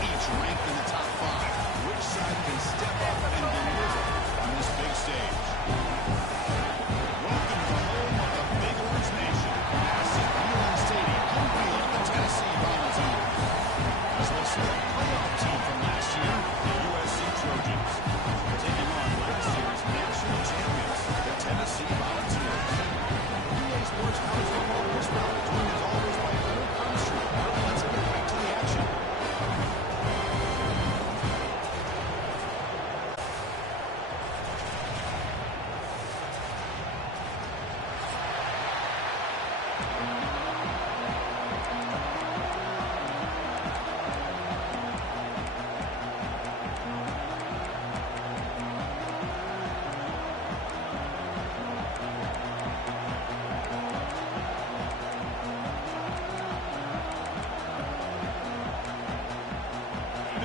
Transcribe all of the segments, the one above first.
each ranked in the top 5. Which side can step up and deliver on this big stage? Welcome to the home of the Big Orange Nation. Massive Neyland Stadium, home field of the Tennessee Volunteers. As we'll see the playoff team from last year, the USC Trojans, taking on last year's national champions, the Tennessee Volunteers. EA Sports College Football Correspondent, joined as always by Eric Armstrong. Let's get back to the action.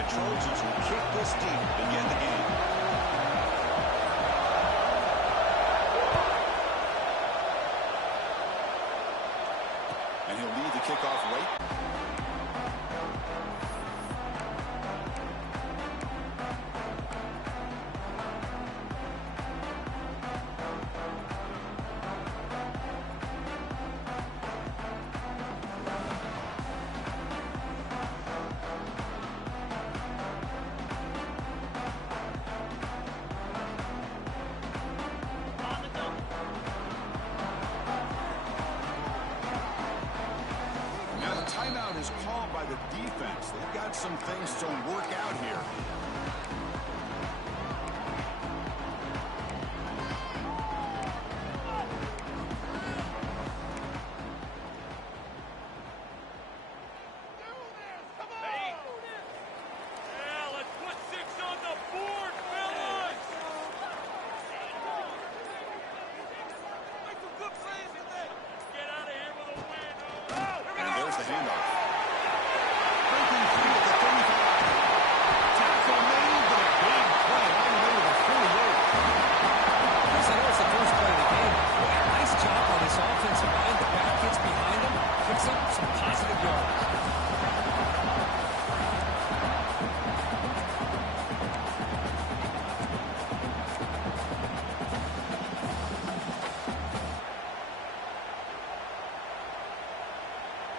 Trojans will kick this deep to begin the game. And he'll lead the kickoff right. Timeout is called by the defense. They've got some things to work out here.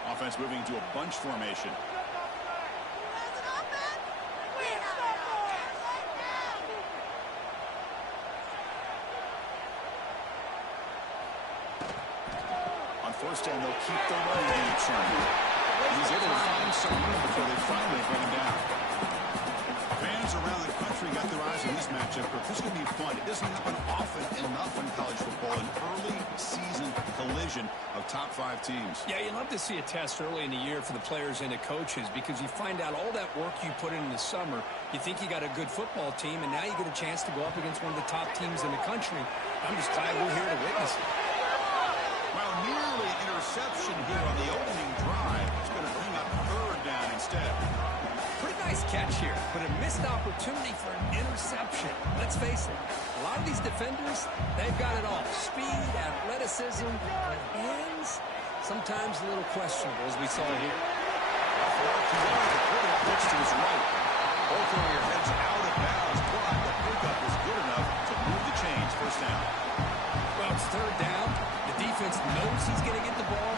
Offense moving to a bunch formation. On first down, they'll keep the running game churning. He's able to find some room before they finally bring him down. Fans around the country got their eyes on this matchup, but this is going to be fun. It doesn't happen often enough in college football, an early season collision of top 5 teams. Yeah, you love to see a test early in the year for the players and the coaches because you find out all that work you put in the summer. You think you got a good football team, and now you get a chance to go up against one of the top teams in the country. I'm just glad we're here to witness it. Well, nearly interception here on the opening drive. It's going to bring up third down instead. Pretty nice catch here, but a missed opportunity for an interception. Let's face it, a lot of these defenders, they've got it all. Speed, athleticism, but hands, sometimes a little questionable, as we saw here. He's on the quarterback pitch to his right. Both of your heads out of bounds, but the pickup is good enough to move the chains. First down. Well, it's third down. The defense knows he's going to get the ball.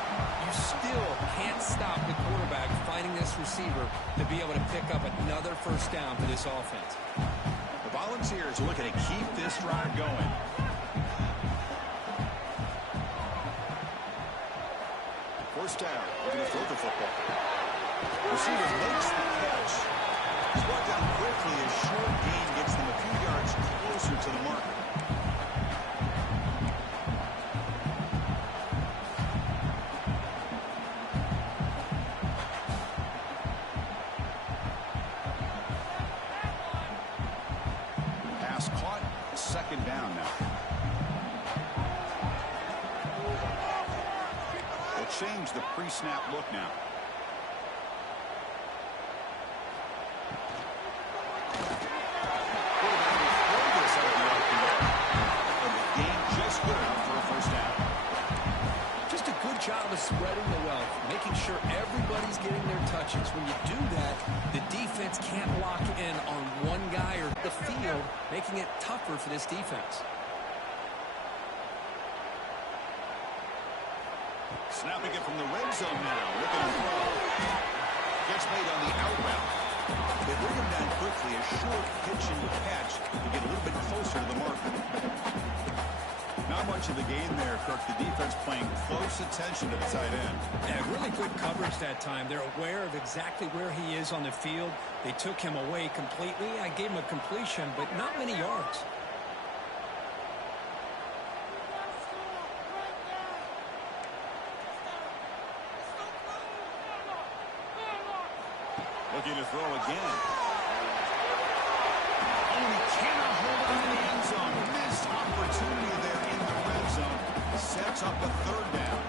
You still can't stop the quarterback finding this receiver to be able to pick up another first down for this offense. The Volunteers are looking to keep this drive going. First down, looking to throw the football. Receiver makes the catch. He's brought down quickly. A short gain gets them a few yards closer to the marker. Pass caught. Second down now. They'll change the pre-snap look now. Just a good great job of spreading the wealth, making sure everybody's getting their touches. When you do that, the defense can't lock in on one guy or the field, making it tougher for this defense. Snapping it from the red zone now. Looking to throw. Gets made on the outbound. They bring him down quickly. A short pitch and catch to get a little bit closer to the marker. Not much of a gain there, Kirk. The defense paying close attention to the tight end. Yeah, really good coverage that time. They're aware of exactly where he is on the field. They took him away completely. I gave him a completion, but not many yards. Looking to throw again. Oh, he cannot hold on in the end zone. Missed opportunity there in the red zone. Sets up a third down.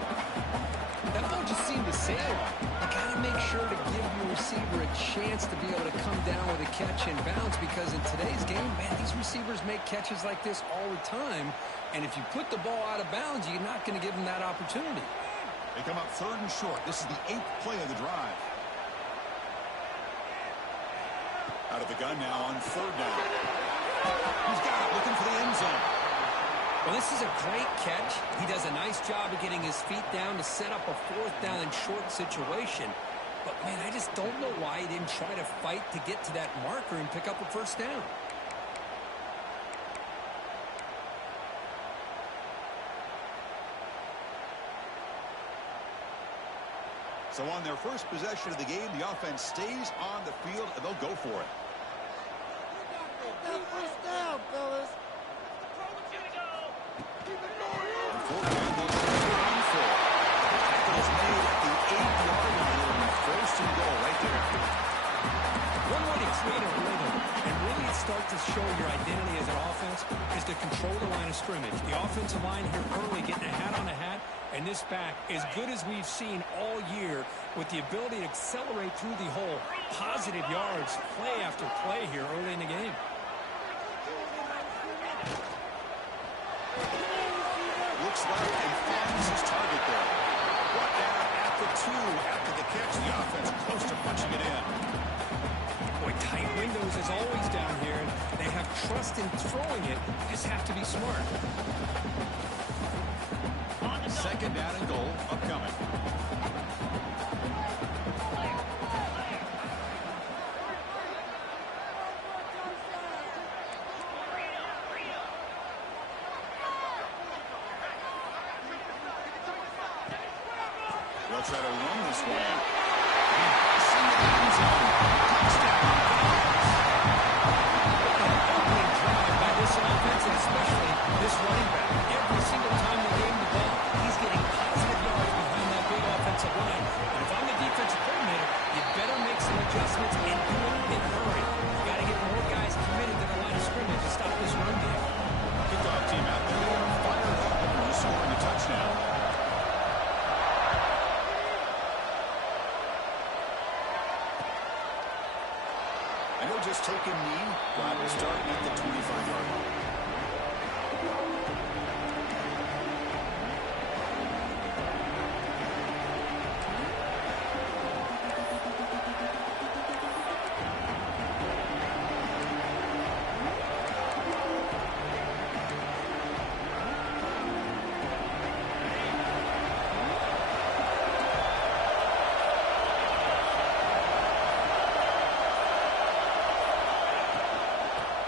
That ball just seemed to sail off. You got to make sure to give your receiver a chance to be able to come down with a catch and bounce, because in today's game, man, these receivers make catches like this all the time. And if you put the ball out of bounds, you're not going to give them that opportunity. They come up third and short. This is the 8th play of the drive. Out of the gun now on third down. He's got it, looking for the end zone. Well, this is a great catch. He does a nice job of getting his feet down to set up a fourth down and short situation. But, man, I just don't know why he didn't try to fight to get to that marker and pick up a first down. So on their first possession of the game, the offense stays on the field, and they'll go for it. First down, fellas. Fourth down, they'll try to run for it. Tackle is made at the 8-yard line. It'll be first and goal right there. One way to create a rhythm and really start to show your identity as an offense is to control the line of scrimmage. The offensive line here early getting a hat on a hat, and this back, as good as we've seen all year, with the ability to accelerate through the hole, positive yards, play after play here early in the game. Looks left and finds his target there. Brought down at the 2 after the catch. The offense close to punching it in. Boy, tight windows as always down here. They have trust in throwing it. Just have to be smart. Second down and goal upcoming. They'll try to run this one out. In the end zone. Touchdown. Opening drive by this offense, and especially this running back. Every single time they game the ball, he's getting positive yards behind that big offensive line. And if I'm the defensive coordinator, you better make some adjustments and do it in a hurry. You got to get more guys committed to the line of scrimmage to stop this run game. Kickoff team out there. They are fired up over scoring a touchdown. And he'll just take a knee, probably starting at the 25-yard line.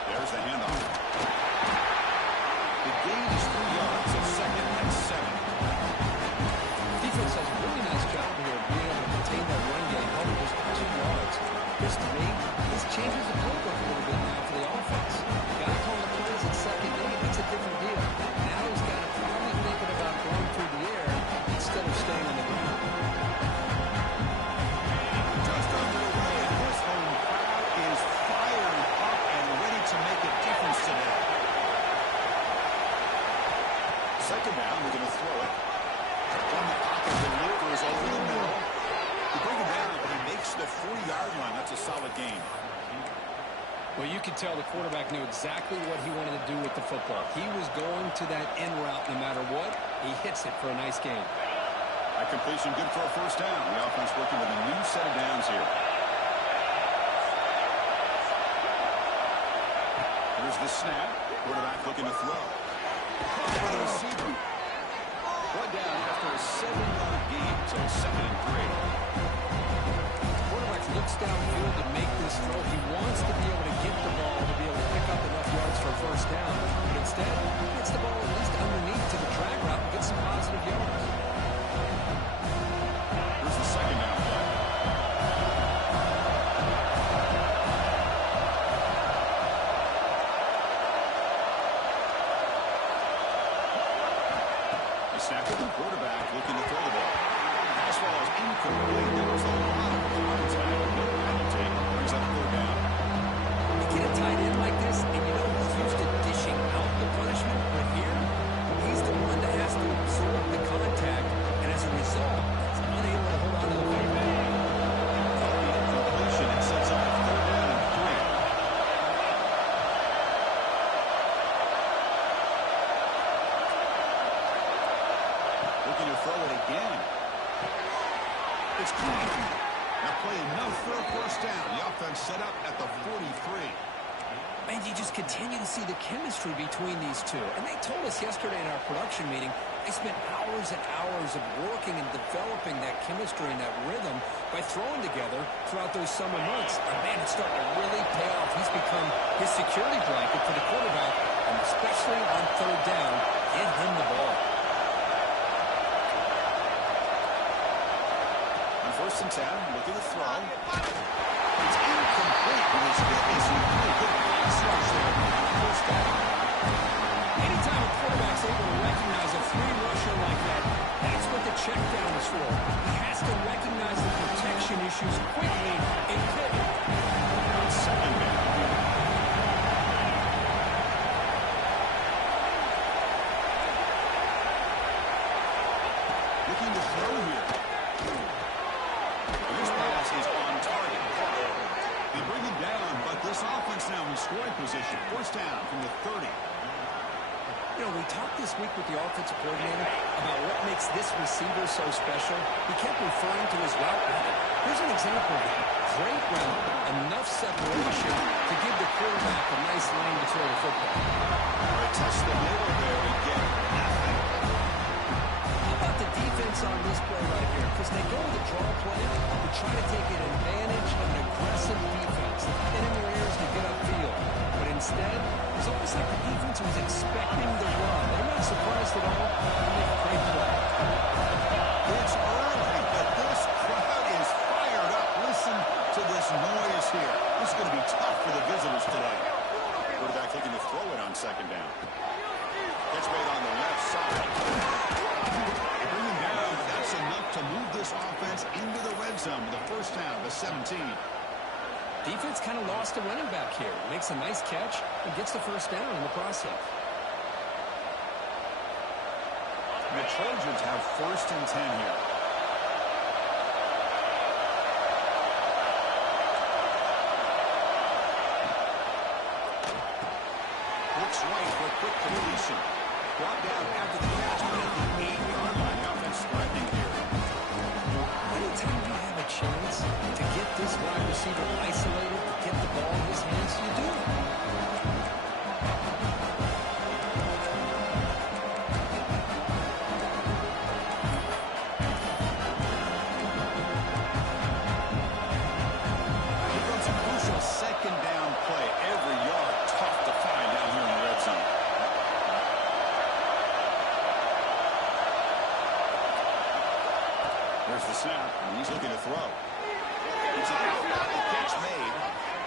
There's the handoff. The gain is 3 yards, so second and 7. Defense does a really nice job here of being able to contain that run game, holding just 2 yards. This, to me, this changes the playbook a little bit now for the offense. Got to call the plays in second game. That's a different deal. Now he's got to probably thinking about going through the air instead of staying on the ground. Just underway, and this home crowd is fired up and ready to make a difference today. Second down, we're going to throw it. On the pocket, delivers over the middle. You bring him down, but he makes the 40-yard line. That's a solid gain. Well, you could tell the quarterback knew exactly what he wanted to do with the football. He was going to that in route no matter what. He hits it for a nice gain. I That completion good for a first down. The offense working with a new set of downs here. Here's the snap. Quarterback looking to throw. For the receiver. One down after a 7-yard gain, so 2nd and 3. Quarterback looks downfield to make this throw. He wants to be able to get the ball to be able to pick up enough yards for a first down. But instead, he gets the ball at least underneath to the drag route and gets some positive yards. Here's the 2nd down play. The snap with the quarterback looking to throw the ball. Pass ball is incomplete. There was a lot of contact. No penalty. Brings up 3rd down. You get a tight end like this, and you know he's used to dishing out the punishment, but here, he's the one that has to absorb the contact, and as a result, he's unable to hold on to the football. Completion. It sets up 3rd down and 3. Looking to throw it again. It's caught. Now play enough for a first down. The offense set up at the 43. Man, you just continue to see the chemistry between these two. And they told us yesterday in our production meeting, they spent hours and hours of working and developing that chemistry and that rhythm by throwing together throughout those summer months. And man, it's starting to really pay off. He's become his security blanket for the quarterback, and especially on 3rd down, get him the ball. On 1st and 10, look at the throw. It's incomplete. He's really good pass rush there. First down. Anytime a quarterback's able to recognize a free rusher like that, that's what the check down is for. He has to recognize the protection issues quickly and quickly. On 2nd down. Looking to throw here. This pass is on target. They bring him down, but this offense now in scoring position. First down from the 30. You know, we talked this week with the offensive coordinator about what makes this receiver so special. He kept referring to his route running. Here's an example of that. Great route, enough separation to give the quarterback a nice lane to throw the football. They test the middle there and get nothing. How about the defense on this play right here? Because they go with a draw play to try to take an advantage of an aggressive defense. Get in their ears to get upfield. But instead, it's almost like the defense was expecting the run. They're not surprised at all. They make a great play. It's early, but this crowd is fired up. Listen to this noise here. This is going to be tough for the visitors today. Quarterback looking to throw it on 2nd down. Catch made on the left side. They bring him down, but that's enough to move this offense into the red zone with a first down to 17. Defense kind of lost a running back here. Makes a nice catch and gets the first down in the process. The Trojans have 1st and 10 here. Looks right for a quick completion. Brought down after the catch, but at the 8-yard line. The offense threatening here. Anytime you have a chance to get this wide receiver isolated, to get the ball in his hands, you do it. Becomes a crucial 2nd down play. Every yard tough to find down here in the red zone. There's the snap, and he's looking to throw. It's a catch made.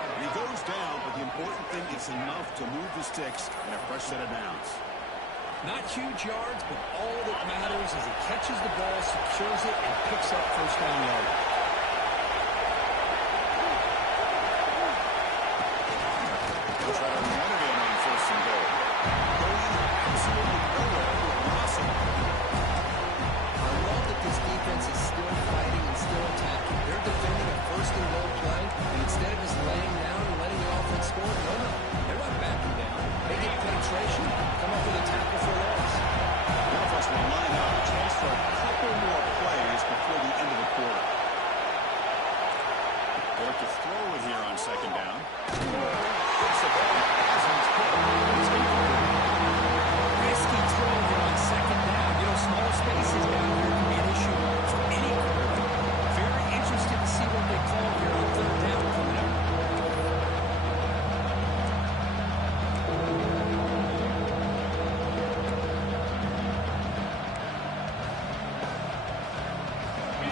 And he goes down, but the important thing is enough to move the sticks and a fresh set of downs. Not huge yards, but all that matters is he catches the ball, secures it, and picks up first down yardage. They'll try to run it in on 1st and goal. Going absolutely nowhere with Russell. I love that this defense is still fighting and still attacking. They're defending a 1st and goal play, and instead of just laying down and letting the offense score, no, they're not backing down. They get penetration, come up with a tackle for a loss. The offense will line up, chance for a couple more plays.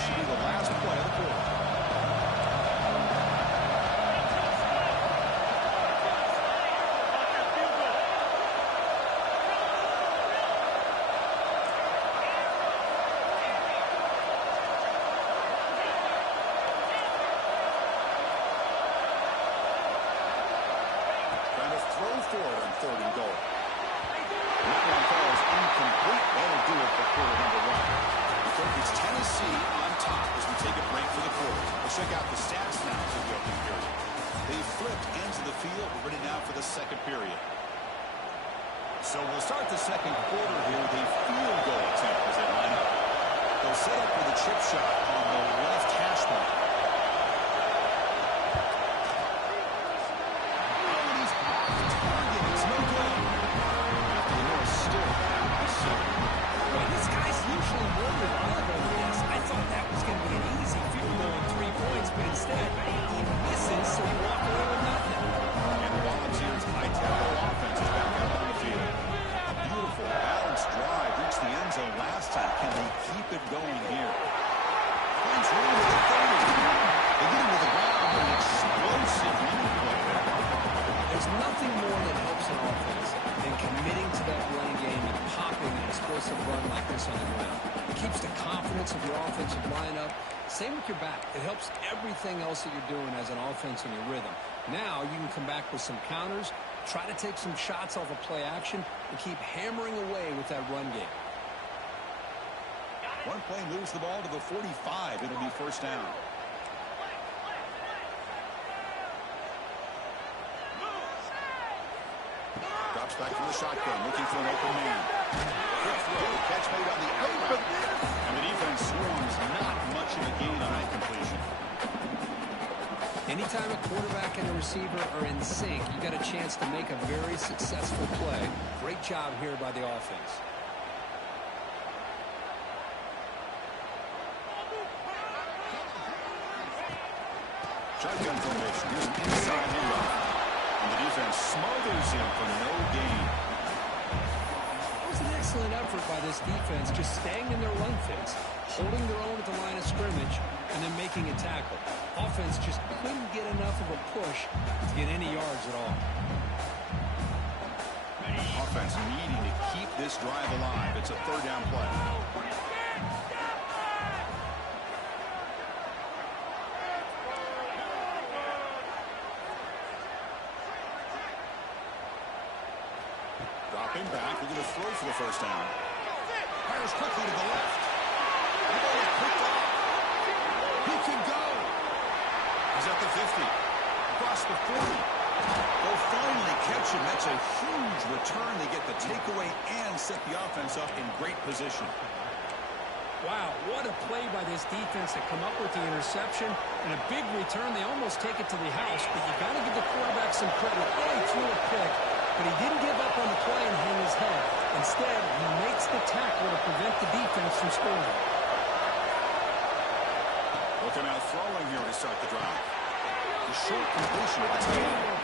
should be the last play of the quarter. Throw forward on 3rd and goal. That one falls incomplete. That'll do it for quarter number 1. It's Tennessee on top as we take a break for the quarter. We'll check out the stats now for the opening period. They flipped ends of the field. We're ready now for the second period. So we'll start the second quarter here. The field goal attempt as they line up. They'll set up with a chip shot on the left hash mark. This guy's usually more reliable than this. I thought that was going to be an easy field goal and 3 points, but instead, he misses, so we walk away with nothing. And the Volunteers' high-tempo offense is back out on the field. A beautiful, balanced drive reached the end zone last time. Can they keep it going here? Finds room with the 30. They get him to the ground with an explosive running play there. There's nothing more that helps an offense than committing to that running game and popping an explosive run like this on the ground. It keeps the confidence of your offensive lineup. Same with your back. It helps everything else that you're doing as an offense in your rhythm. Now you can come back with some counters, try to take some shots off of play action, and keep hammering away with that run game. One play moves the ball to the 45. It'll be first down. Drops back from the shotgun, looking for an open man. Quick throw, catch made on the outright. And the defense swarms, not much of a gain on that completion. Anytime a quarterback and a receiver are in sync, you got a chance to make a very successful play. Great job here by the offense. Shotgun formation. Here's an inside handoff. And the defense smothers him for no gain. It was an excellent effort by this defense, just staying in their run fits, holding their own at the line of scrimmage, and then making a tackle. Offense just couldn't get enough of a push to get any yards at all. Offense needing to keep this drive alive. It's a 3rd down play. Dropping back, we're going to throw for the first down. Fires quickly to the left. The ball is picked off. He can go. He's at the 50. Across the 40. They'll finally catch him. That's a huge return. They get the takeaway and set the offense up in great position. Wow, what a play by this defense to come up with the interception and a big return. They almost take it to the house, but you got to give the quarterback some credit. He threw a pick, but he didn't give up on the play and hang his head. Instead, he makes the tackle to prevent the defense from scoring. Looking out throwing here to start the drive. The short completion of the tight end.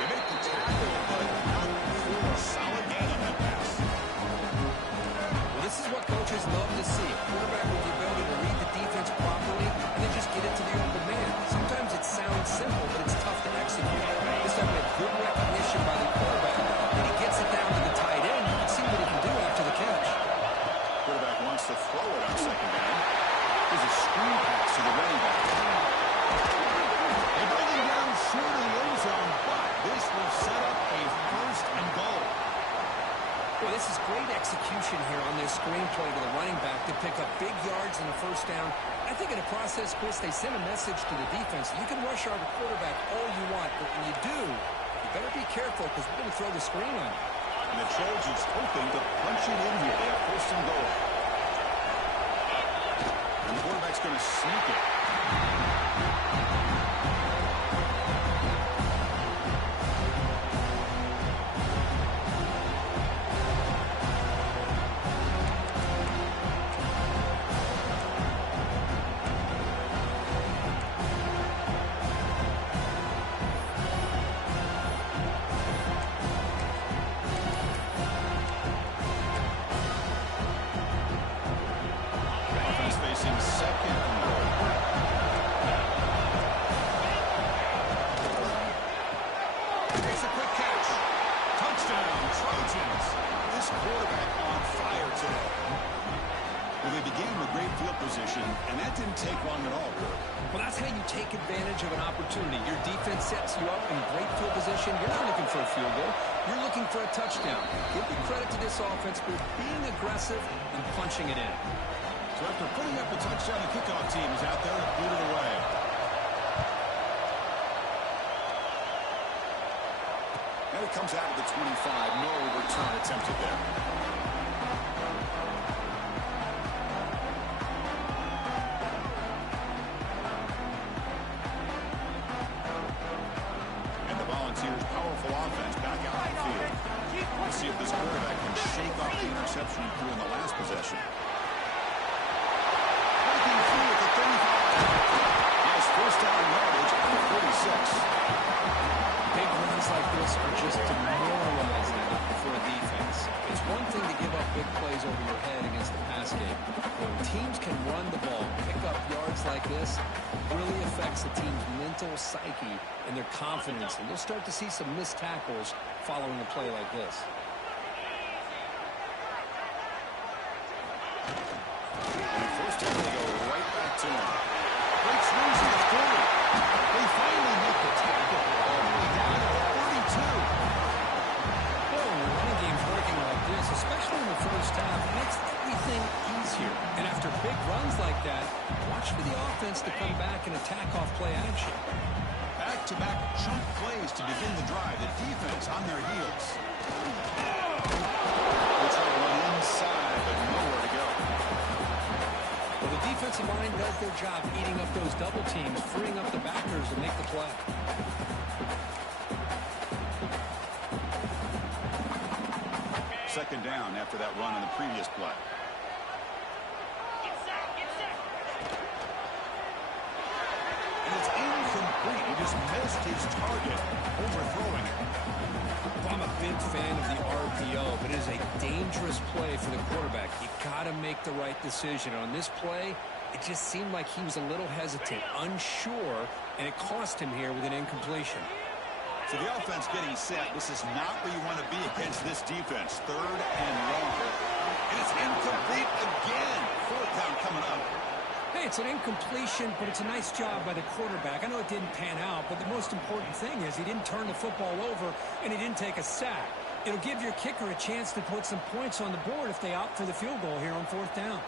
They make the tackle, but not for a solid gain on that pass. Well, this is what coaches love to see. A quarterback with the ability to read the defense properly and then just get it to the open man. Sometimes it sounds simple, but it's tough to execute. This time we have good recognition by the quarterback. When he gets it down to the tight end, you can see what he can do after the catch. Quarterback wants to throw it on 2nd down. There's a screen pass to the running back. They bring him down short of the end zone, but this will set up a 1st and goal. Boy, this is great execution here on this screen play to the running back to pick up big yards in the 1st down. I think in the process, Chris, they send a message to the defense. You can rush our quarterback all you want, but when you do, you better be careful because we're going to throw the screen on you. And the Trojans hoping to punch it in here. They have 1st and goal. And the quarterback's going to sneak it. Facing 2nd and this quarterback on fire today. Well, they began with great field position, and that didn't take long at all, Kirk. Well, that's how you take advantage of an opportunity. Your defense sets you up in great field position. You're not looking for a field goal. You're looking for a touchdown. Give the credit to this offense for being aggressive and punching it in. So after putting up a touchdown, the kickoff team is out there to boot it away. And it comes out of the 25. No return attempted there. And the Volunteers' powerful offense back out on the field. Let's see if this quarterback can shake off the interception he threw in the last possession. Breaking through at the 35. Nice first down yardage at the 46. Big runs like this are just demoralizing for a defense. It's one thing to give up big plays over your head against the pass game. When teams can run the ball, pick up yards like this, it really affects the team's mental psyche and their confidence. And you'll start to see some missed tackles following a play like this. And first down, they go right back to him. Breaks loose at the 40. They finally make the tackle all the way down to the 32. Well, when the running game's working like this, especially in the first half, it makes everything easier. And after big runs like that, watch for the offense to come back and attack off play action. Back-to-back chunk plays to begin the drive. The defense on their heels. They try to run inside, but nowhere to go. Well, the defensive line does their job eating up those double teams, freeing up the backers to make the play. Second down after that run on the previous play. And it's incomplete. He just missed his target, overthrowing it. Well, I'm a big fan of the RPO, but it is a dangerous play for the quarterback. You got to make the right decision. On this play, it just seemed like he was a little hesitant, unsure, and it cost him here with an incompletion. So the offense getting set. This is not where you want to be against this defense. Third and long. And it's incomplete again. Fourth down coming up. Hey, it's an incompletion, but it's a nice job by the quarterback. I know it didn't pan out, but the most important thing is he didn't turn the football over and he didn't take a sack. It'll give your kicker a chance to put some points on the board if they opt for the field goal here on fourth down.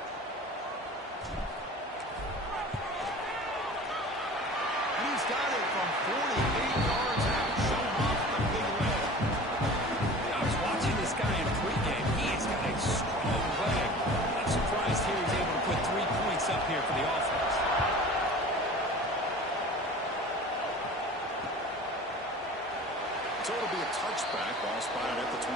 And he's got it from 48 yards out. Show off the big leg. I was watching this guy in pregame. He has got a strong leg. I'm surprised here he's able to put 3 points up here for the offense. So it'll be a touchback. Ball spotted at the 25.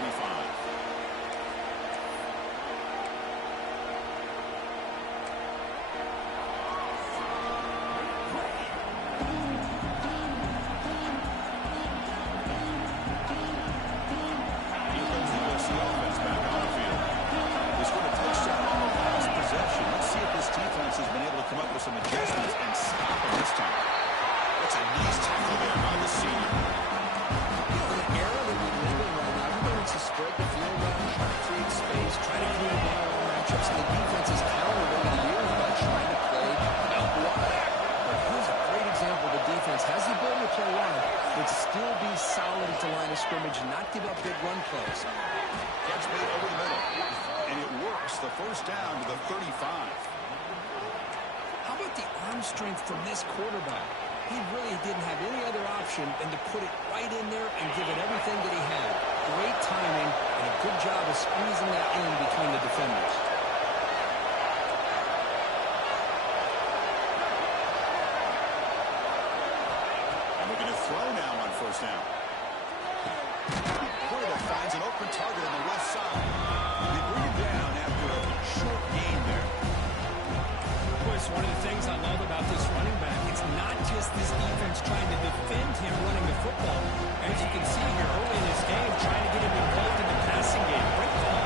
Some adjustments and stop him this time. That's a nice tackle there by the senior. You know, in the era that we live in right now, everybody wants to spread the field around, try to create space, try to create narrow matchups, and the defense has countered over the years by trying to play out wide. But here's a great example. The defense has the ability to play wide, but still be solid at the line of scrimmage and not give up big run plays. Catch made over the middle. And it works. The first down to the 35. How about the arm strength from this quarterback? He really didn't have any other option than to put it right in there and give it everything that he had. Great timing and a good job of squeezing that in between the defenders. And looking to throw now on first down. Quarterback finds an open target on the left side. They bring him down after a short gain there. It's one of the things I love about this running back. It's not just this defense trying to defend him running the football. As you can see here early in this game, trying to get him involved in the passing game. Great call.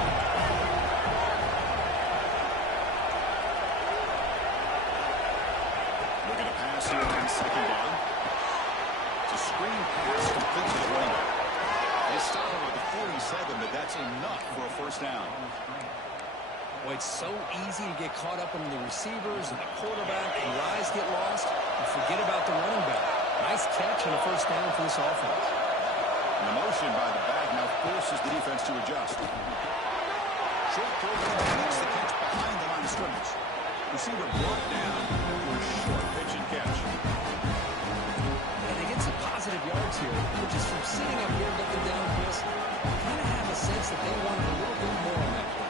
Looking to pass here on second down. It's a screen pass complete to the running back. They stop him at the 47, but that's enough for a first down. Well, it's so easy to get caught up in the receivers and the quarterback, and your eyes get lost. You forget about the running back. Nice catch and a first down for this offense. And the motion by the back now forces the defense to adjust. Short throw makes the catch behind the line of scrimmage. Receiver brought down for a short pitch and catch. And they get some positive yards here, which is from sitting up here looking down, Chris. Kind of have a sense that they wanted a little bit more on that play.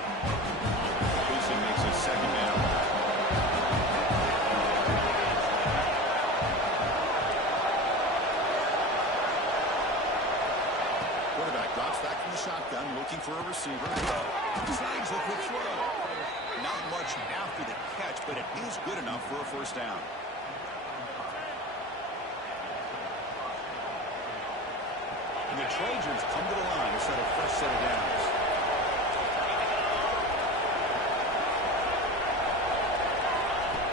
Mason makes a second down. Quarterback drops back from the shotgun, looking for a receiver. Snags with the throw. Not much after the catch, but it is good enough for a first down. And the Trojans come to the line to set a fresh set of downs.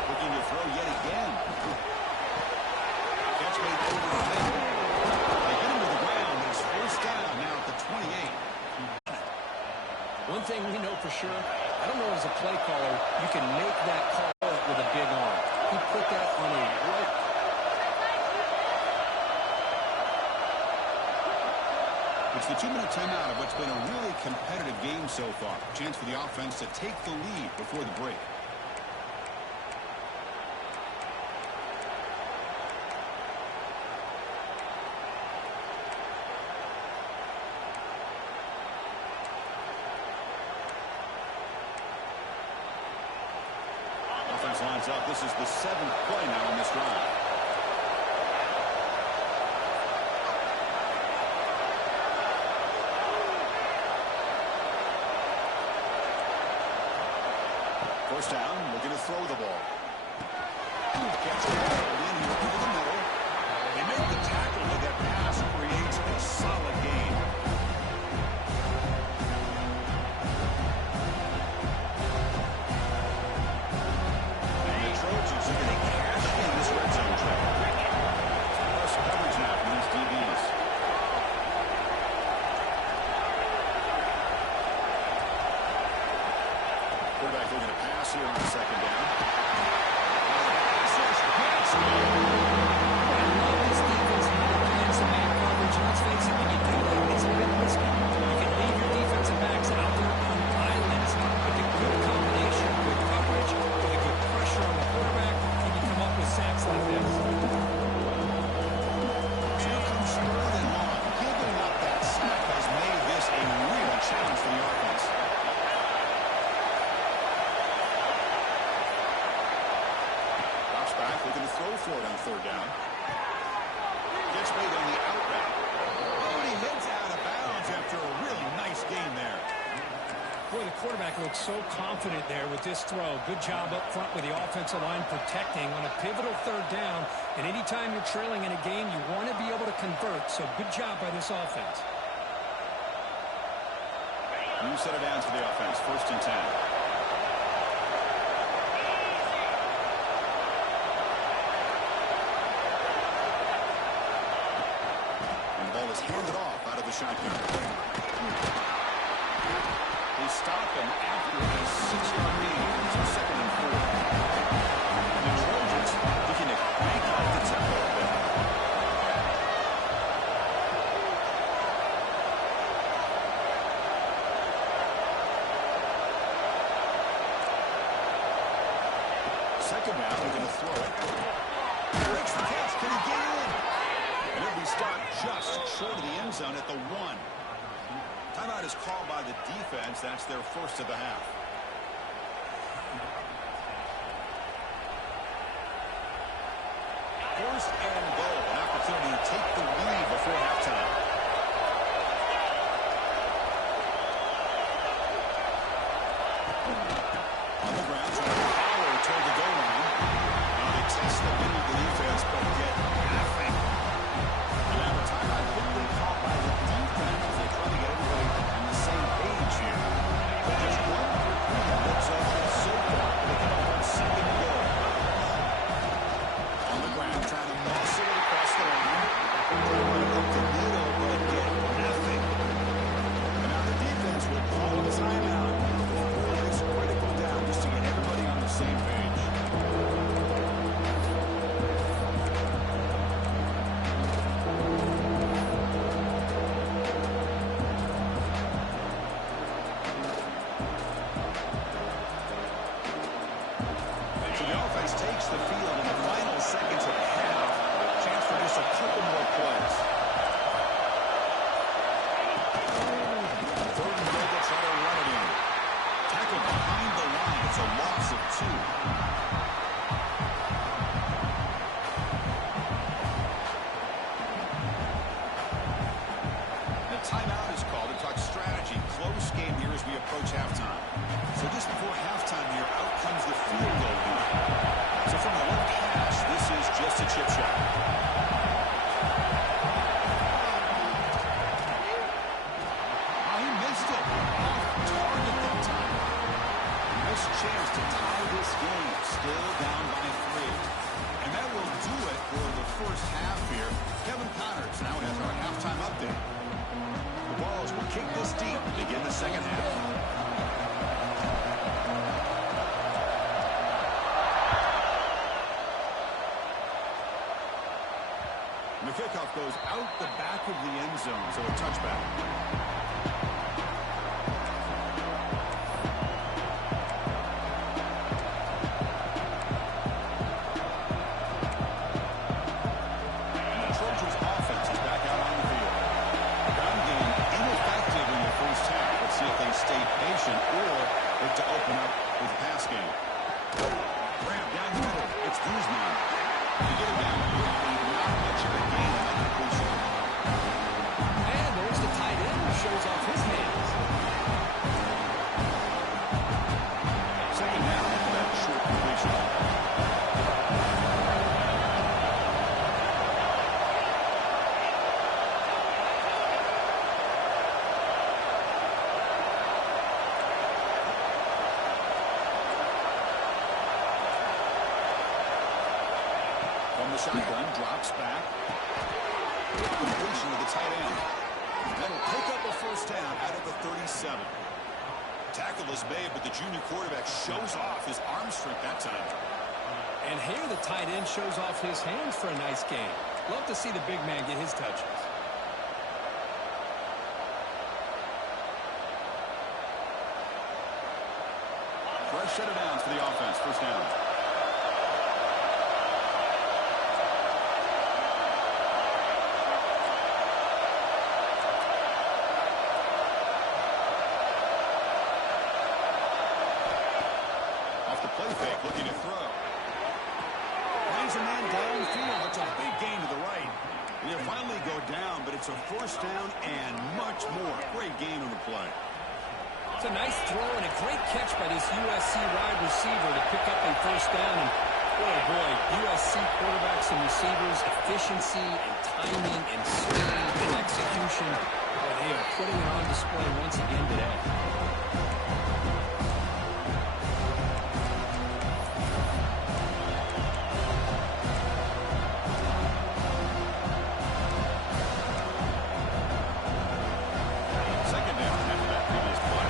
Looking to throw yet again. Catch made over the middle. They hit him to the ground, but it's first down now at the 28. One thing we know for sure, I don't know as a play caller, you can make that call with a big arm. He put that on a right. It's the 2-minute timeout of what's been a really competitive game so far. Chance for the offense to take the lead before the break. Offense lines up. This is the 7th play now on this drive. First down, looking to throw the ball. Catch the ball in here over the middle. They make the tackle, but that pass creates a solid gain. And the Trojans are going to cash in this red zone trap. Plus coverage now from these DBs. Quarterback looking to pass here on second down. I love this defense playing some man coverage. Let's face it, when you do that, it's a bit risky. You can leave your defensive backs out there on islands, but the good combination of good coverage with a good pressure on the quarterback, and you come up with sacks like this. Here comes Sterling on. Giving up that sack has made this a real challenge for the offense. Drops back, looking to throw for it on third down. Gets made on the out route. Oh, and he heads out of bounds after a really nice game there. Boy, the quarterback looks so confident there with this throw. Good job up front with the offensive line protecting on a pivotal third down. And anytime you're trailing in a game, you want to be able to convert. So good job by this offense. New set of downs for the offense. First and 10. And the ball is handed off out of the shotgun. They stop him after a 6-yard gain. So second and 4. And the Trojans looking to crank up the tempo a bit. Second down, they're going to throw it. Breaks the catch. Can he get in? And it'll be stopped just short of the end zone at the 1. Timeout is called by the defense. That's their first of the half. First and goal. An opportunity to take the lead before halftime. On the ground, trying to power toward the goal line. Now they test the middle of the defense, but get nothing. And now the timeout quickly called by the defense as they try to get everybody on the same page here. But just 1 quick minute so far, they come up on second and goal. On the ground, trying to muscle it across the line. Up the middle. second half. The kickoff goes out the back of the end zone, so a touchback. And the Trojans' offense is back out on the field. Run game ineffective in the first half. Let's see if they stay patient or look to open up with the pass game. Grab down the middle. It's Guzman. To get it down quickly, not much of a gain on that completion. And there's the tight end who shows off his hands. Second down after that short completion. From the shotgun, drops back. Completion to the tight end. That'll pick up a first down out of the 37. Tackle is made, but the junior quarterback shows off his arm strength that time. And here the tight end shows off his hands for a nice game. Love to see the big man get his touches. Fresh set of downs for the offense. First down. Off the play fake, looking to throw. Finds a man downfield. It's a big gain to the right. He'll finally go down, but it's a first down and much more. Great gain on the play. It's a nice throw and a great catch by this USC wide receiver to pick up a first down. And boy, USC quarterbacks and receivers, efficiency and timing and speed and execution. Boy, they are putting it on display once again today. Second down after that previous play.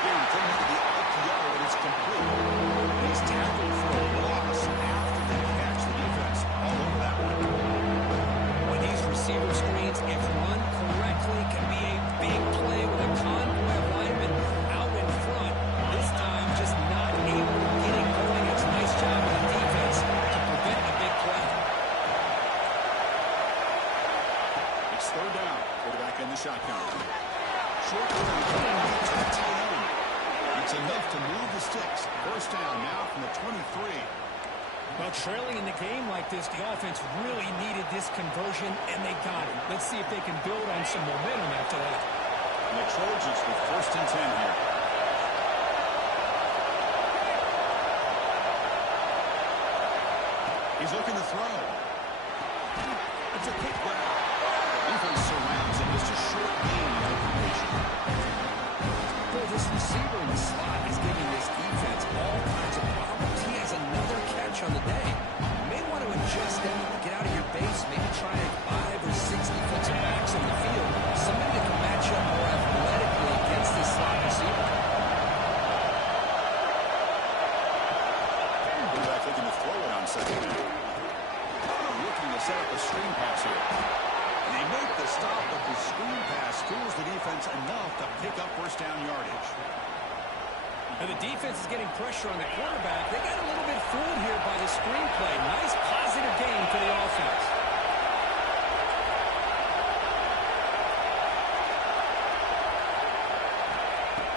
Again, coming to the RPO, and it's complete. And he's tackled for a loss after the catch. The defense all over that one. When these receiver screens, if run correctly, can be a big play with a convoy of linemen out in front. This time, just not able to get it going. It's a nice job of the defense to prevent a big play. It's third down. Quarterback in the shotgun. Short quarterback to the tight end. It's enough to move the sticks. First down now from the 23. Well, trailing in the game like this, the offense really needed this conversion, and they got it. Let's see if they can build on some momentum after that. And the Trojans with first and 10 here. He's looking to throw. It's a quick grab. Defense surrounds him. Just a short gain in that completion. Boy, this receiver in the slot is giving this defense all kinds of problems. He has another catch on the day. You may want to adjust that, get out of your base, maybe try 5 or 6 defensive backs on the field. Somebody that can match up more athletically against this slot receiver. Quarterback looking to throw it on second down. Looking to set up a screen pass here. And they make the stop, but the screen pass fools the defense enough to pick up first down yardage. And the defense is getting pressure on the quarterback. They got a little bit fooled here by the screenplay. Nice positive gain for the offense.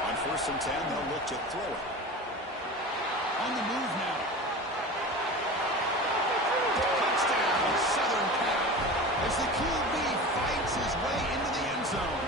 On first and 10, they'll look to throw it. On the move now. Touchdown, Southern Cal, as the QB fights his way into the end zone.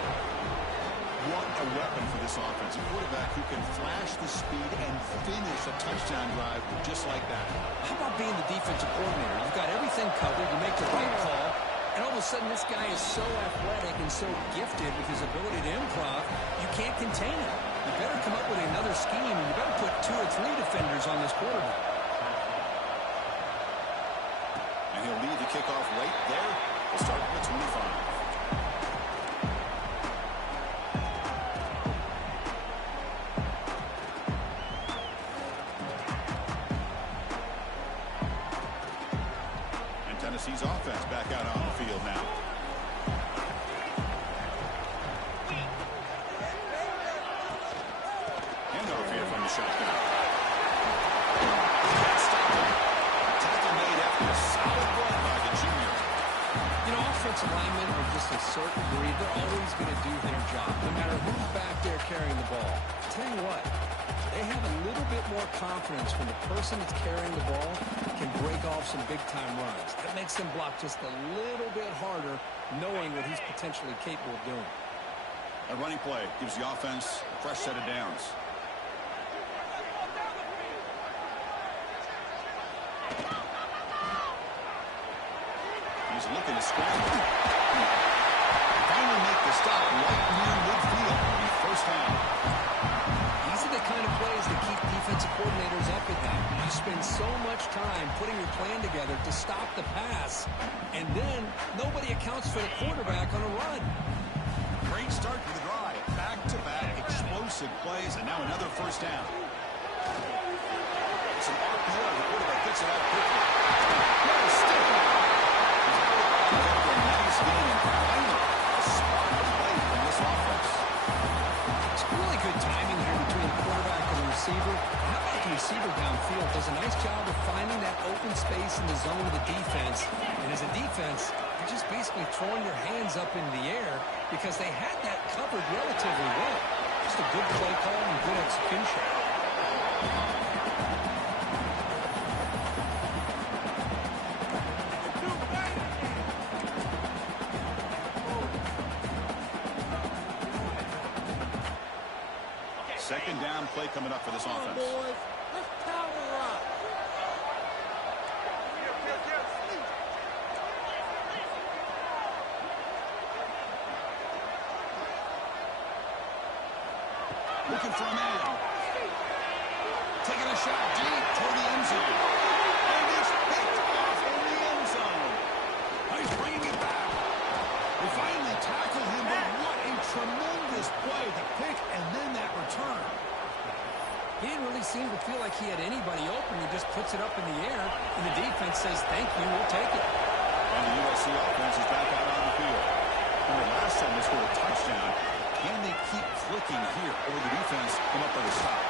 What a weapon for this offense. A quarterback who can flash the speed and finish a touchdown drive just like that. How about being the defensive coordinator? You've got everything covered. You make the right call. And all of a sudden, this guy is so athletic and so gifted with his ability to improv, you can't contain him. You better come up with another scheme, and you better put 2 or 3 defenders on this quarterback. And he'll leave The kickoff right there. We'll start at the 25. Tennessee's offense back out on the field now. Handoff here from the shotgun. Tackle made after a solid run by the junior. You know, offensive linemen are just a certain breed. They're always going to do their job, no matter who's back there carrying the ball. I'll tell you what, they have a little bit more confidence when the person that's carrying the ball can break off some big-time runs. That makes them block just a little bit harder, knowing what he's potentially capable of doing. A running play gives the offense a fresh set of downs. He's looking to scramble. Finally make the stop right near midfield. First down. These are the kind of plays that keep defensive coordinators up at night. You spend so much time putting your plan together to stop the pass, and then nobody accounts for the quarterback on a run. Great start to the drive. Back-to-back explosive plays, and now another first down. It's an RPO. The quarterback gets it out quickly. No stick. He's able to make a nice game and finally a spot play from this offense. It's really good timing here between the quarterback and the receiver. How about the receiver downfield does a nice job of finding that open space in the zone of the defense. And as a defense, you're just basically throwing your hands up in the air because they had that covered relatively well. Just a good play call and good execution. Second down play coming up for this offense. Boys, let's power up. Looking for a man. Taking a shot deep toward the end zone. And it's picked off in the end zone. Oh, he's bringing it back. They finally tackled him, but what a tremendous play. The pick and then that return. He didn't really seem to feel like he had anybody open. He just puts it up in the air, and the defense says, thank you, we'll take it. And the USC offense is back out on the field. And the last time they scored a touchdown, can they keep clicking here, or the defense come up with a stop?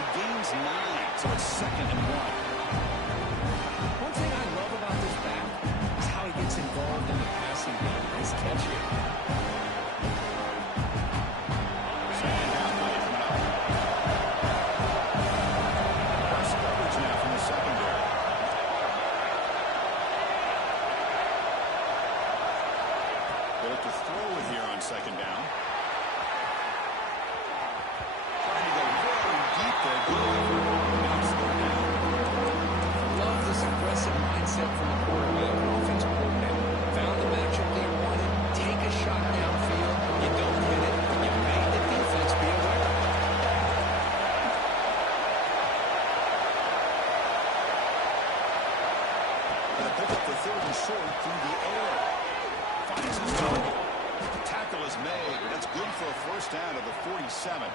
He gains 9, so it's 2nd and 1. One thing I love about this back is how he gets involved in the passing game. Nice catch here. Second down play coming up. Press coverage now from the secondary. They look to throw it here on second down. Trying to go very deep there. Knoxville down. Love this aggressive mindset from the quarterback and offensive coordinator. Found the matchup they wanted. Take a shot downfield. You don't hit it. You made the defense be aware. Gonna pick up the 3rd and short through the air. Finds his target. Tackle is made. That's good for a first down to the 47.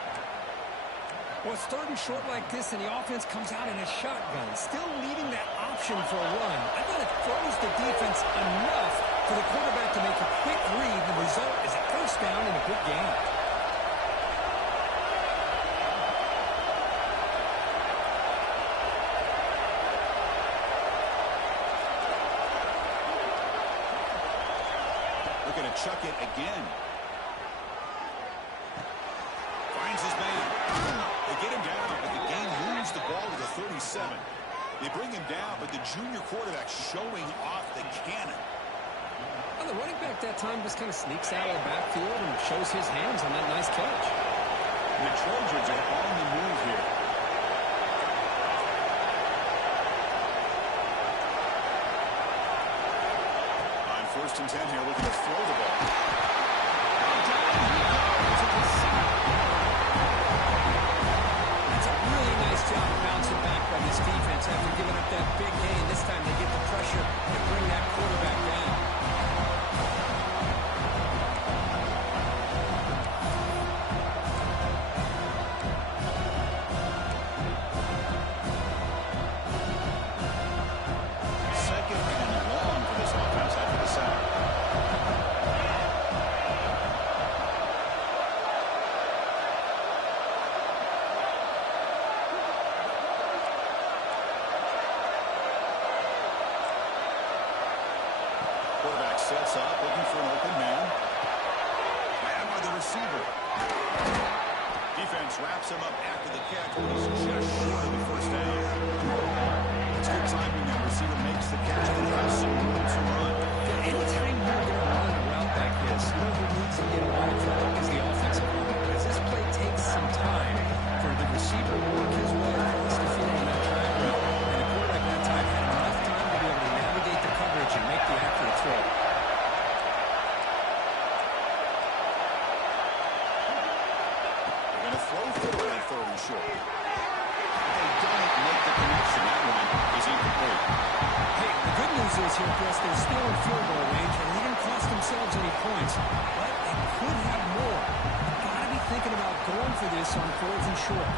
Well, it's 3rd and short like this, and the offense comes out in a shotgun, still leaving that option for a run. I thought it throws the defense enough for the quarterback to make a quick read. The result is a first down and a good gain. Looking to chuck it again. Finds his man. They get him down, but the game moves the ball to the 37. They bring him down, but the junior quarterback showing off the cannon. Well, the running back that time just kind of sneaks out of the backfield and shows his hands on that nice catch. The Trojans are on the move here. On 1st and 10 here, looking to throw the ball. That's a really nice job of bouncing back by this defense after giving up that big gain. This time they get the pressure and bring that receiver. Defense wraps him up after the catch, but he's just short of the first down. It's good timing. The receiver makes the catch and has some room to run. Anytime you're going to run a route like this, you know who needs to get a lot of trouble is the offensive line. Because this play takes some time for the receiver to work his way across the field on that track route. And the quarterback that time had enough time to be able to navigate the coverage and make the accurate throw. They're going to throw for it on third and short. They don't make the connection. That one is incomplete. Hey, the good news is here, Chris, they're still in field goal range, and they didn't cost themselves any points. But they could have more. You've got to be thinking about going for this on fourth and short.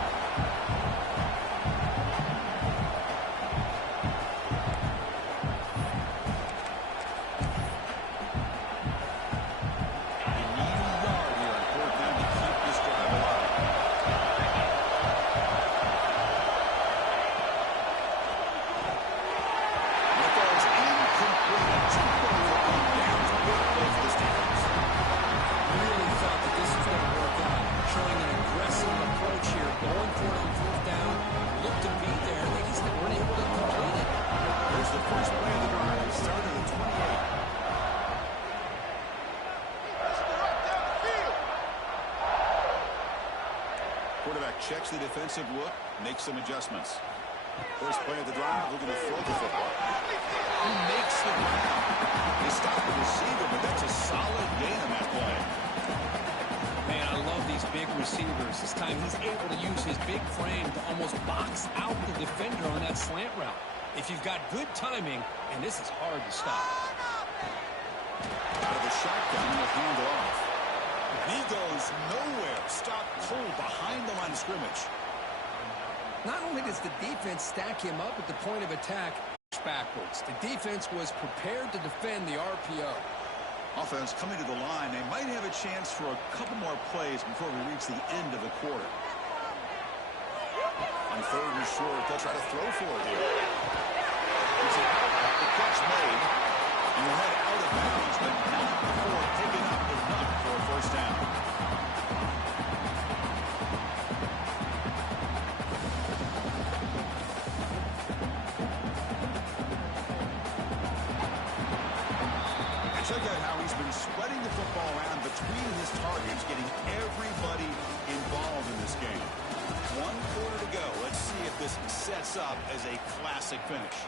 Quarterback checks the defensive look, makes some adjustments. First play of the drive, looking to throw the football. He makes the grab. They stop the receiver, but that's a solid gain on that play. Man, I love these big receivers. This time he's able to use his big frame to almost box out the defender on that slant route. If you've got good timing, and this is hard to stop. Out of the shotgun, he'll hand it off. He goes nowhere. Stopped cold behind the line of scrimmage. Not only does the defense stack him up at the point of attack backwards, the defense was prepared to defend the RPO. Offense coming to the line. They might have a chance for a couple more plays before we reach the end of the quarter. On third and short, they'll try to throw for it here. It's out. The catch made. And we'll head out of bounds, but not before picking up enough for a first down. And check out how he's been spreading the football around between his targets, getting everybody involved in this game. 1 quarter to go. Let's see if this sets up as a classic finish.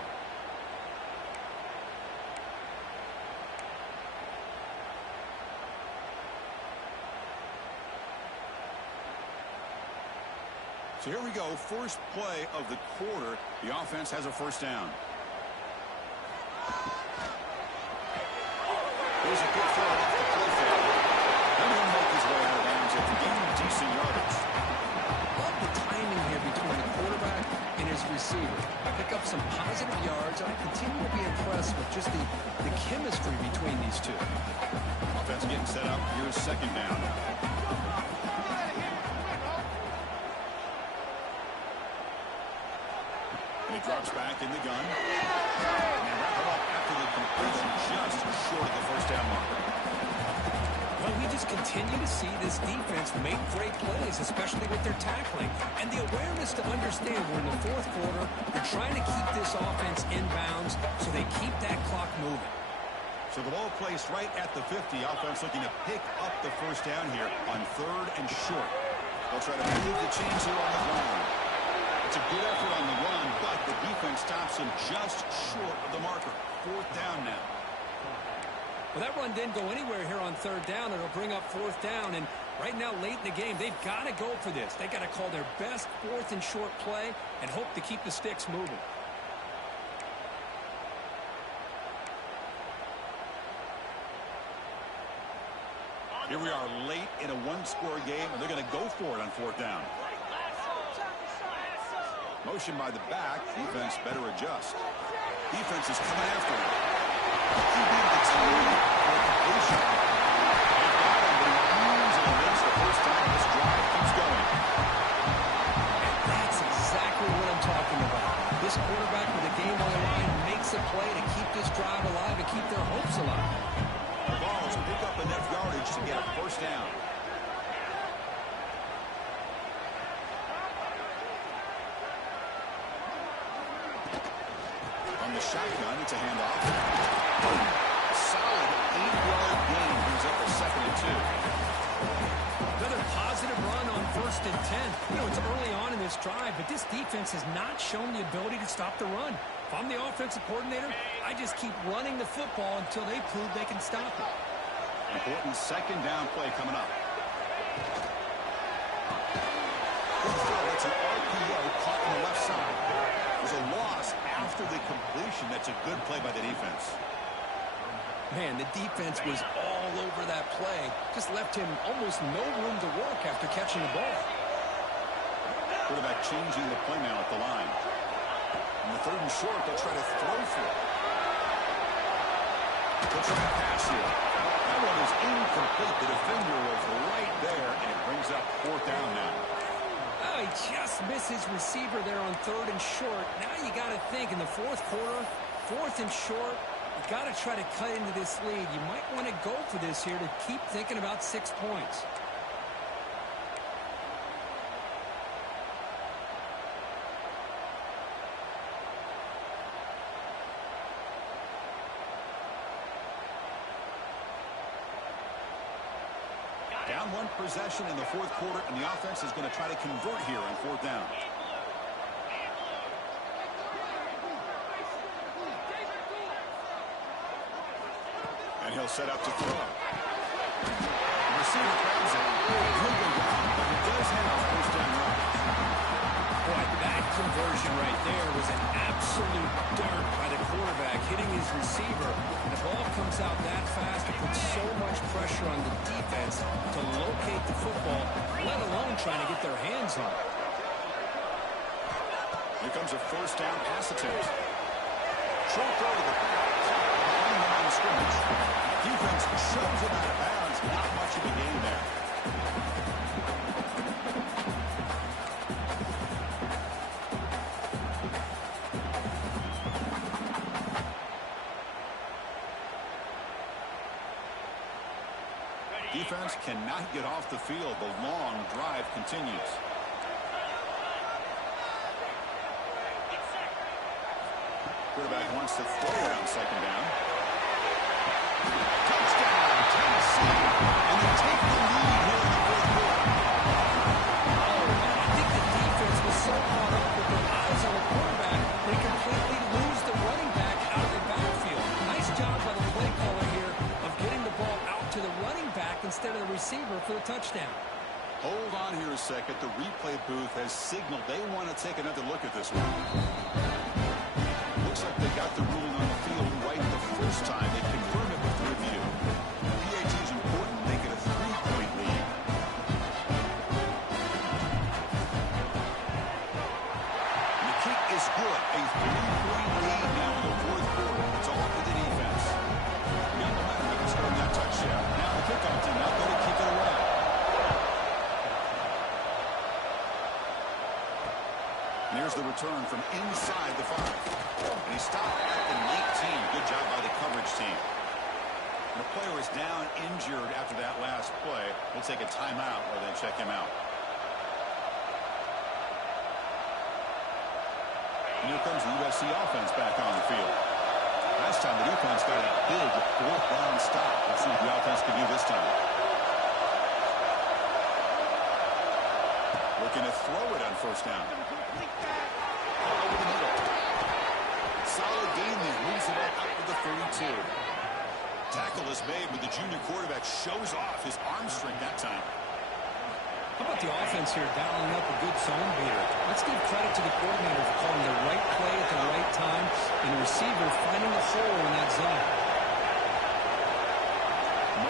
So here we go, first play of the quarter. The offense has a first down. Here's a good throw off the play fake. And he'll make his way out of bounds at the game. Decent yardage. Love the timing here between the quarterback and his receiver. Pick up some positive yards, and I continue to be impressed with just the chemistry between these two. Offense getting set up. Here's second down. And he drops back in the gun. And they wrap him up after the completion, just short of the first down mark. Well, we just continue to see this defense make great plays, especially with their tackling. And the awareness to understand we're in the fourth quarter, they're trying to keep this offense in bounds so they keep that clock moving. So the ball placed right at the 50. Offense looking to pick up the first down here on third and short. They'll try to move the chains here on the ground. It's a good effort on the run, but the defense stops him just short of the marker. Fourth down now. Well, that run didn't go anywhere here on third down. It'll bring up fourth down, and right now, late in the game, they've got to go for this. They've got to call their best fourth and short play and hope to keep the sticks moving. Here we are late in a one-score game, and they're going to go for it on fourth down. Motion by the back. Defense better adjust. Defense is coming after him. He beat the team for completion. They've got him, but he moves and makes the first time. This drive keeps going. And that's exactly what I'm talking about. This quarterback with the game on the line makes a play to keep this drive alive and keep their hopes alive. The Vols pick up enough yardage to get a first down. from the shotgun. It's a handoff. A solid 8-yard gain brings up a 2nd and 2. Another positive run on 1st and 10. You know, it's early on in this drive, but this defense has not shown the ability to stop the run. If I'm the offensive coordinator, I just keep running the football until they prove they can stop it. Important 2nd down play coming up. It's an RPO caught on the left side. There's a loss after the completion. That's a good play by the defense. Man, the defense was all over that play. Just left him almost no room to work after catching the ball. Quarterback changing the play now at the line. On the 3rd and short, they'll try to throw for it. They'll try to pass here. That one is incomplete. The defender was right there, and it brings up 4th down now. Oh, he just missed his receiver there on 3rd and short. Now you got to think in the 4th quarter, 4th and short, you got to try to cut into this lead. You might want to go for this here to keep thinking about 6 points. Down 1 possession in the 4th quarter, and the offense is going to try to convert here on 4th down. And he'll set up to throw. The receiver grabs it. He'll go down, but he does have a 1st down run. Boy, that conversion right there was an absolute dart by the quarterback hitting his receiver. And the ball comes out that fast. It puts so much pressure on the defense to locate the football, let alone trying to get their hands on it. Here comes a 1st down pass attempt. Short throw to the back. Behind the line of scrimmage. Defense shoves it out of bounds. Not much of a gain there. Defense cannot get off the field. The long drive continues. Quarterback wants to throw it on 2nd down. Touchdown, Tennessee. And they take the lead here in the 4th quarter. I think the defense was so caught up with their eyes on the quarterback, they completely lose the running back out of the backfield. Nice job by the play caller here of getting the ball out to the running back instead of the receiver for the touchdown. Hold on here a second. The replay booth has signaled they want to take another look at this one. Looks like they got the ruling on the field right the first time. They confirmed it with the review. PAT is important. Make it a 3-point lead. And the kick is good. A 3-point lead now in the 4th quarter. It's all to the defense. Got momentum after scoring that touchdown. Now the kickoff team out there to kick it away. And here's the return from inside the 5. And he stopped at the 19. Good job by the coverage team. And the player is down injured after that last play. We'll take a timeout or then check him out. And here comes the USC offense back on the field. Last time the defense got a big 4th down stop. Let's see what the offense can do this time. Looking to throw it on 1st down. All over the middle. Solid gain there. Moves it up to the 32. Tackle is made, but the junior quarterback shows off his arm strength that time. How about the offense here dialing up a good zone beater? Let's give credit to the coordinator for calling the right play at the right time and the receiver finding the hole in that zone.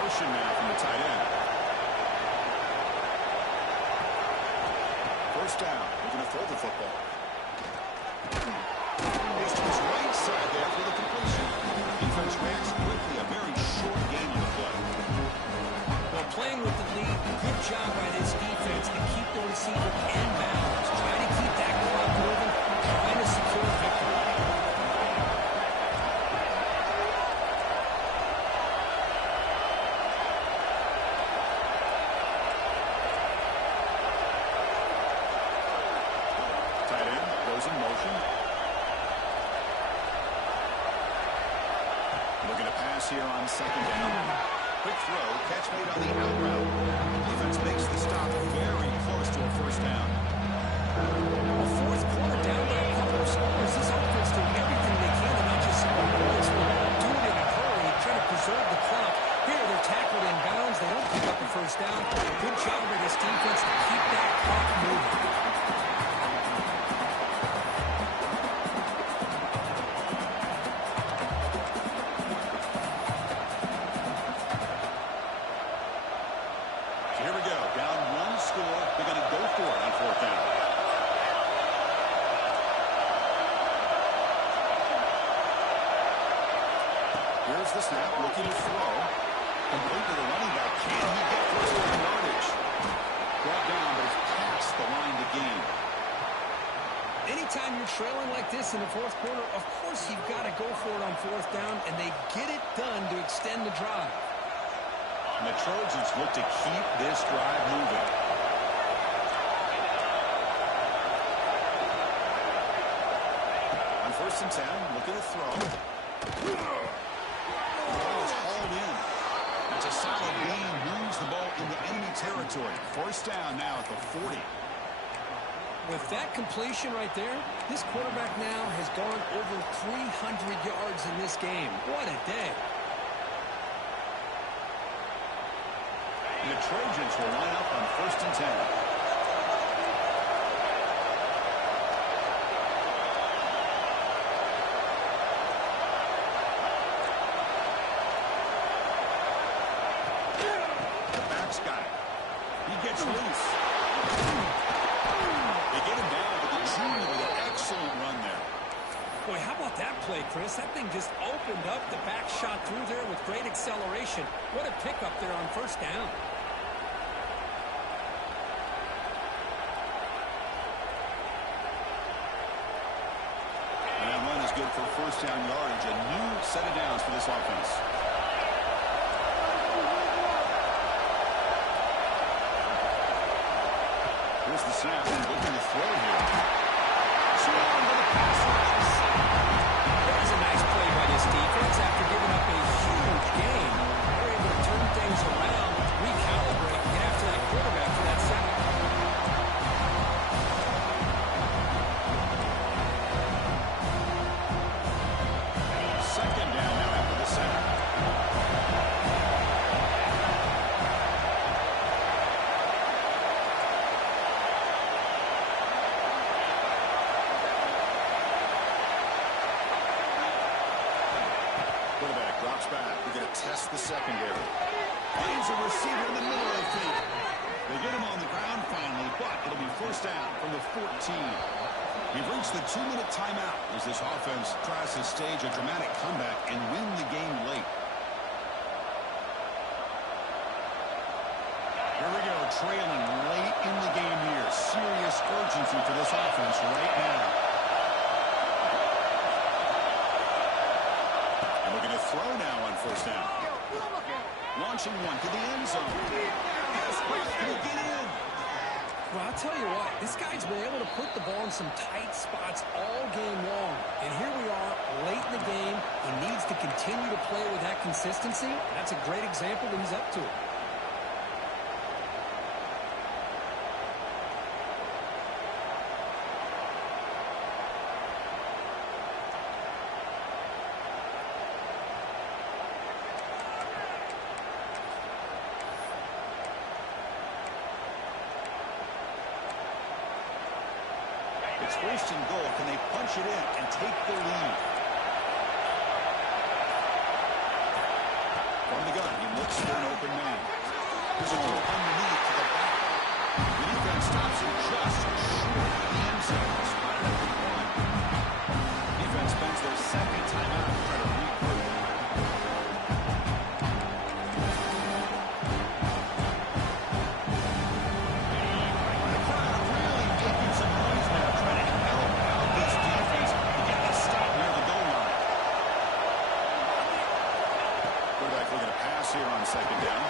Motion now from the tight end. 1st down. We're going to throw the football. He's to his right side there for the completion. Defense reacts quickly. A very short game on the play. Well, playing with the lead, good job by this defense to keep the receiver in bounds. Try to keep that clock moving, trying to secure victory. Tight end goes in motion. pass here on second down. Quick throw, catch made on the out route. Defense makes the stop very close to a first down. A fourth quarter down by a couple of scores. This offense doing everything they can to not just score points, but do it in a hurry, trying to preserve the clock. Here, they're tackled in bounds. They don't pick up the first down. Good job by this defense to keep that clock moving. Here we go. Down one score. They're going to go for it on fourth down. Here's the snap. Looking to throw. Complete to the running back. Can he get first down yardage? Brought down, but it's past the line to gain. Anytime you're trailing like this in the fourth quarter, of course you've got to go for it on fourth down, and they get it done to extend the drive. And the Trojans look to keep this drive moving. On first and 10, looking to throw. The ball is hauled in. That's a solid gain. Moves the ball into enemy territory. First down now at the 40. With that completion right there, this quarterback now has gone over 300 yards in this game. What a day. And the Trojans will line up on first and 10. Got it. He gets loose. They get him down, but the junior with an excellent run there. Boy, how about that play, Chris? That thing just opened up. The back shot through there with great acceleration. What a pickup there on first down. And that run is good for first down yardage. A new set of downs for this offense. Here's the snap, and looking to throw here. Swung to the pass rush. There's a nice play by this defense after giving up a huge gain. They're able to turn things around, recalibrate, and get after that quarterback for that sack. Second down now after the sack. Quarterback drops back. We're going to test the secondary. Finds a receiver in the middle of the field. They get him on the ground finally, but it'll be first down from the 14. We've reached the 2-minute timeout as this offense tries to stage a dramatic comeback and win the game late. Here we go, trailing late in the game here. Serious urgency for this offense right now. And we're going to throw now on first down. Launching one to the end zone. Can he get in? Well, I'll tell you what, this guy's been able to put the ball in some tight spots all game long. And here we are, late in the game. He needs to continue to play with that consistency. That's a great example that he's up to it. It's first and goal. Can they punch it in and take the lead? From the gun, he looks for an open man. There's a throw underneath to the back. The defense stops him just short of the end zone. Spotted at the 1. Defense spends their second timeout to try to regroup. Here on second down.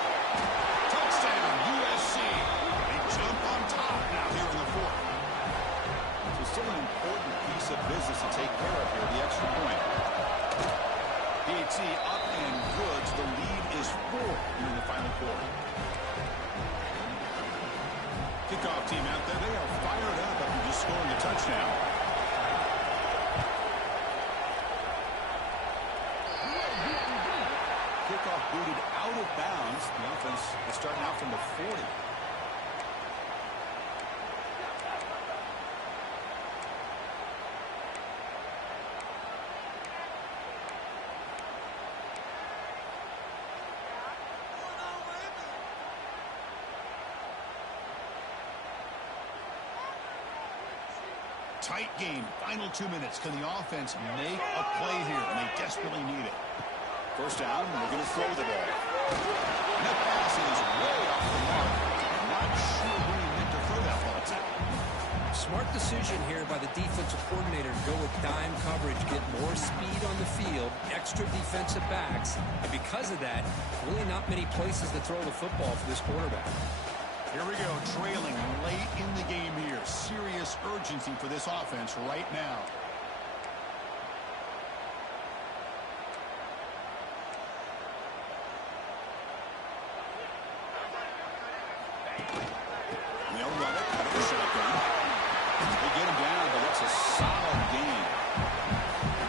Touchdown, USC. They jump on top now here in the fourth. So still an important piece of business to take care of here, the extra point. PAT up and good. The lead is 4 in the final quarter. Kickoff team out there. They are fired up after just scoring a touchdown. Kickoff booted out of bounds. The offense is starting out from the 40. Tight game. Final 2 minutes. Can the offense make a play here? And they desperately need it. First down, they're going to throw the ball. And that pass is way off the mark. I'm not sure who he meant to throw that ball to. Smart decision here by the defensive coordinator to go with dime coverage, get more speed on the field, extra defensive backs, and because of that, really not many places to throw the football for this quarterback. Here we go, trailing late in the game here. Serious urgency for this offense right now. They'll run it out of the shotgun. They get him down, but that's a solid gain.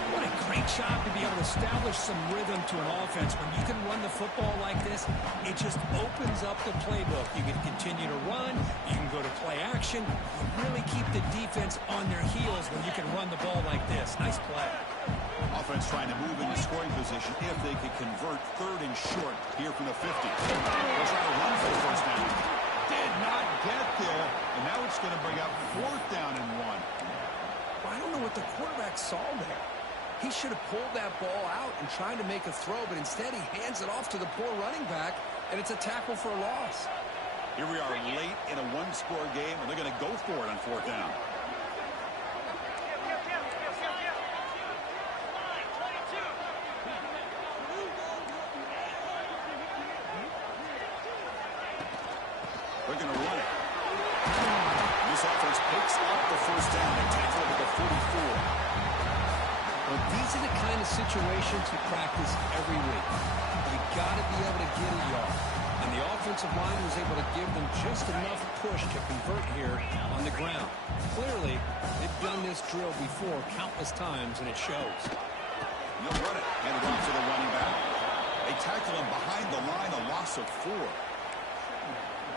What a great job to be able to establish some rhythm to an offense. When you can run the football like this, it just opens up the playbook. You can continue to run. You can go to play action. You really keep the defense on their heels when you can run the ball like this. Nice play. Offense trying to move into scoring position if they could convert 3rd and short here from the 50. They'll try to run for the first down. Did not get there, and now it's going to bring up 4th down and 1. I don't know what the quarterback saw there. He should have pulled that ball out and tried to make a throw, but instead he hands it off to the poor running back, and it's a tackle for a loss. Here we are late in a 1-score game, and they're going to go for it on 4th down. They're going to run it. This offense picks up the first down. They tackle it at the 44. Well, these are the kind of situations you practice every week. You got to be able to get a yard. And the offensive line was able to give them just enough push to convert here on the ground. Clearly, they've done this drill before countless times, and it shows. They'll run it. Hand it off to the running back. They tackle him behind the line, a loss of 4.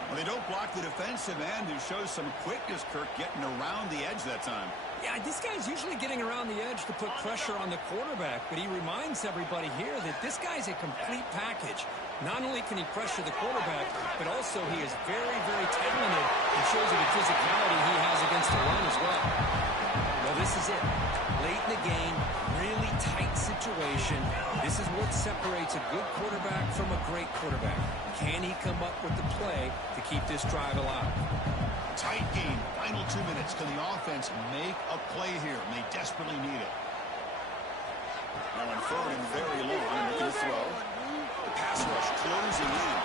Well, they don't block the defensive end, who shows some quickness, Kirk, getting around the edge that time. Yeah, this guy's usually getting around the edge to put pressure on the quarterback, but he reminds everybody here that this guy's a complete package. Not only can he pressure the quarterback, but also he is very, very talented and shows you the physicality he has against the run as well. Well, this is it. Late in the game, really tight situation. This is what separates a good quarterback from a great quarterback. Can he come up with the play to keep this drive alive? Tight game. Final 2 minutes. Can the offense make a play here? And they desperately need it. Now on 3rd and very long, looking to throw. The pass rush closing in.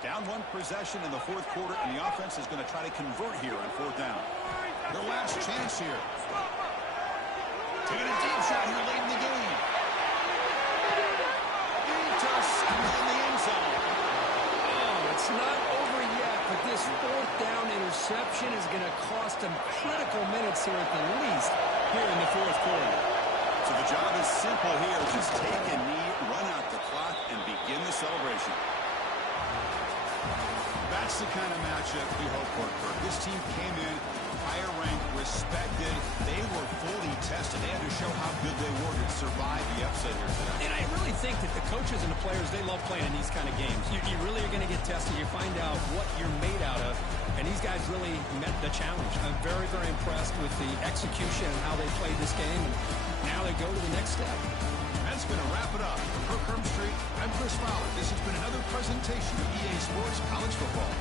Down 1 possession in the 4th quarter, and the offense is going to try to convert here on 4th down. Their last chance here. Taking a deep shot here late in the game. In the end zone. Oh, it's not over yet, but this 4th down interception is going to cost them critical minutes here at the least here in the 4th quarter. So the job is simple here. Just take a knee, run out the clock, and begin the celebration. That's the kind of matchup we hope for, Kirk. This team came in higher ranked, respected. They were fully tested. They had to show how good they were to survive the upset here today. And I really think that the coaches and the players, they love playing in these kind of games. You really are going to get tested. You find out what you're made out of. And these guys really met the challenge. I'm very, very impressed with the execution and how they played this game. And now they go to the next step. That's going to wrap it up. For Kirk Street, I'm Chris Fowler. This has been another presentation of EA Sports College Football.